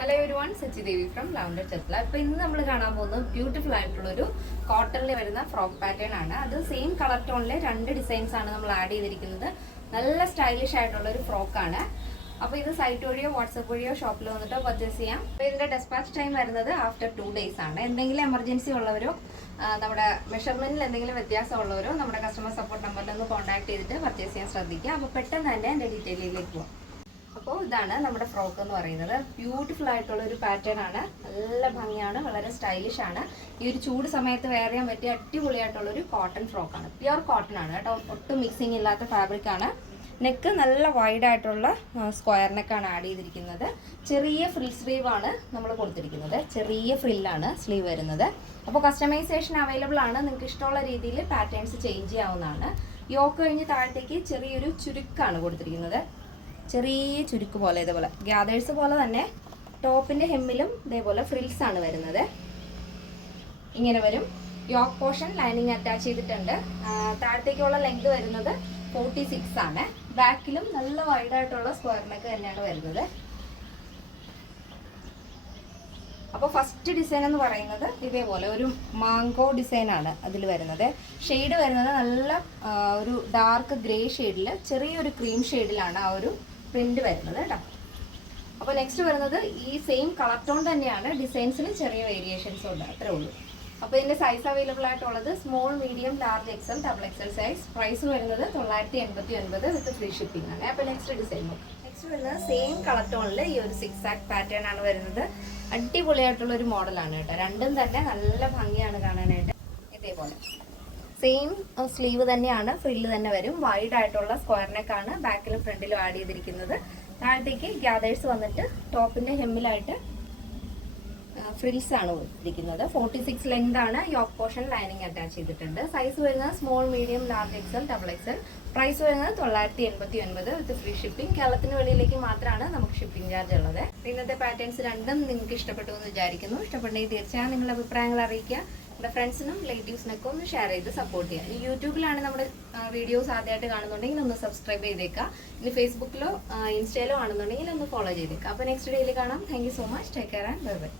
Hello everyone, Sachi Devi from Lavender Chatla. Now, we will see a beautiful cotton frock pattern. That's the same color tone, two designs we add. Very stylish frock. Now, this is site or WhatsApp or shop purchase. This dispatch time after 2 days. If you have emergency measurement, customer support number contact purchase. Detail. അപ്പോൾ ഇതാണ് നമ്മുടെ frock എന്ന് പറയുന്നത്. Beautiful ആയിട്ടുള്ള ഒരു pattern ആണ്. നല്ല ഭംഗിയാണ്, വളരെ സ്റ്റൈലിഷ് ആണ്. ഈ ഒരു ചൂട് സമയത്ത് വെയർ ചെയ്യാൻ പറ്റിയ അടിപൊളിയായിട്ടുള്ള ഒരു കോട്ടൺ ഫ്രോക്ക് ആണ്. പ്യുവർ കോട്ടൺ ആണ് കേട്ടോ, ഒട്ടും മിക്സിംഗ് ഇല്ലാത്ത ഫാബ്രിക് ആണ്. നെക്ക് നല്ല വൈഡ് ആയിട്ടുള്ള സ്ക്വയർ നെക്കാണ് ആഡ് ചെയ്തിരിക്കുന്നത്. ചെറിയ ഫ്രിൽ സ്ലീവ് ആണ് നമ്മൾ കൊടുത്തിരിക്കുന്നത്. ചെറിയ ഫ്രില്ലാണ് സ്ലീവ് വരുന്നത്. അപ്പോൾ കസ്റ്റമൈസേഷൻ അവൈലബിൾ ആണ്. നിങ്ങൾക്ക് ഇഷ്ടമുള്ള രീതിയിൽ പാറ്റേൺസ് ചേഞ്ച് ചെയ്യാവുന്നതാണ്. യോക്ക് കഴിഞ്ഞ് താഴത്തേക്ക് ചെറിയൊരു ചുരുക്കാണ് കൊടുത്തിരിക്കുന്നത്. ചെറിയ ചുരുക്ക് പോലെ ഇതുപോലെ ഗ്യാദേഴ്സ് പോലെ തന്നെ ടോപ്പിന്റെ ഹെമ്മിലും ഇതേപോലെ ഫ്രിൽസ് ആണ് വരുന്നത്. ഇങ്ങനെ വരും. യോക്ക് പോർഷൻ ലൈനിങ് അറ്റാച്ച് ചെയ്തിട്ടുണ്ട്. താഴത്തേക്കുള്ള ലെങ്ത് വരുന്നത് 46 ആണ്. ബാക്കിലും നല്ല വൈഡ് ആയിട്ടുള്ള സ്ക്വയർ നെക്ക് തന്നെയാണ് വരുന്നത്. അപ്പോൾ ഫസ്റ്റ് ഡിസൈൻ എന്ന് പറയുന്നത് ഇതേപോലെ ഒരു മാംഗോ ഡിസൈൻ ആണ് അതിൽ വരുന്നത്. ഷെയ്ഡ് വരുന്നത് നല്ല ഒരു ഡാർക്ക് ഗ്രേ ഷെയ്ഡിൽ ചെറിയൊരു ക്രീം ഷെയ്ഡിലാണ് ആ ഒരു പ്രിന്റ് വരുന്നത് കേട്ടോ. അപ്പോൾ നെക്സ്റ്റ് വരുന്നത് ഈ സെയിം കളർ ടോൺ തന്നെയാണ്, ഡിസൈൻസിൽ ചെറിയ വേരിയേഷൻസ് ഉണ്ട്, അത്രേ ഉള്ളൂ. അപ്പോൾ ഇതിൻ്റെ സൈസ് അവൈലബിൾ ആയിട്ടുള്ളത് small, medium, large, XL, double XL size. Price വരുന്നത് 989 വിത്ത് ഫ്രീ ഷിപ്പിംഗ് ആണ്. അപ്പോൾ നെക്സ്റ്റ് ഡിസൈൻ നോക്കാം. നെക്സ്റ്റ് വരുന്നത് സെയിം കളർ ടോണിൽ ഈ ഒരു 6 ആക്ട് പാറ്റേൺ ആണ് വരുന്നത്. അടിപൊളിയായിട്ടുള്ള ഒരു മോഡലാണ് കേട്ടോ. രണ്ടും തന്നെ നല്ല ഭംഗിയാണ് കാണാനായിട്ട്. ഇതേപോലെ സെയിം സ്ലീവ് തന്നെയാണ്, ഫ്രില്ല് തന്നെ വരും. വൈഡ് ആയിട്ടുള്ള സ്ക്വയർ നെക്കാണ് ബാക്കിലും ഫ്രണ്ടിലും ആഡ് ചെയ്തിരിക്കുന്നത്. താഴത്തേക്ക് ഗ്യാദേഴ്സ് വന്നിട്ട് ടോപ്പിന്റെ ഹെമ്മിലായിട്ട് ഫ്രിൽസ് ആണ് കൊടുത്തിരിക്കുന്നത്. 46 ലെങ്ത് ആണ്. യോക്ക് പോർഷൻ ലൈനിങ് അറ്റാച്ച് ചെയ്തിട്ടുണ്ട്. സൈസ് വരുന്നത് small, medium, large, XL, double XL. Price വരുന്നത് 989 വിത്ത് ഫ്രീ ഷിപ്പിംഗ്. കേരളത്തിന് വെളിയിലേക്ക് മാത്രമാണ് നമുക്ക് ഷിപ്പിംഗ് ചാർജ് ഉള്ളത്. ഇന്നത്തെ പാറ്റേൺസ് രണ്ടും നിങ്ങൾക്ക് ഇഷ്ടപ്പെട്ടു എന്ന് വിചാരിക്കുന്നു. ഇഷ്ടപ്പെട്ടെങ്കിൽ തീർച്ചയായും നിങ്ങളുടെ അഭിപ്രായങ്ങൾ അറിയിക്കുക. നമ്മുടെ ഫ്രണ്ട്സിനും റിലേറ്റീവ്സിനൊക്കെ ഒന്ന് ഷെയർ ചെയ്ത് സപ്പോർട്ട് ചെയ്യുക. ഈ യൂട്യൂബിലാണ് നമ്മുടെ വീഡിയോസ് ആദ്യമായിട്ട് കാണുന്നുണ്ടെങ്കിൽ ഒന്ന് സബ്സ്ക്രൈബ് ചെയ്തേക്കാം. ഇനി ഫേസ്ബുക്കിലോ ഇൻസ്റ്റയിലോ ആണെന്നുണ്ടെങ്കിൽ ഒന്ന് ഫോളോ ചെയ്തേക്കാം. അപ്പോൾ നെക്സ്റ്റ് ഡേയിൽ കാണാം. Thank you so much. Take care and bye bye.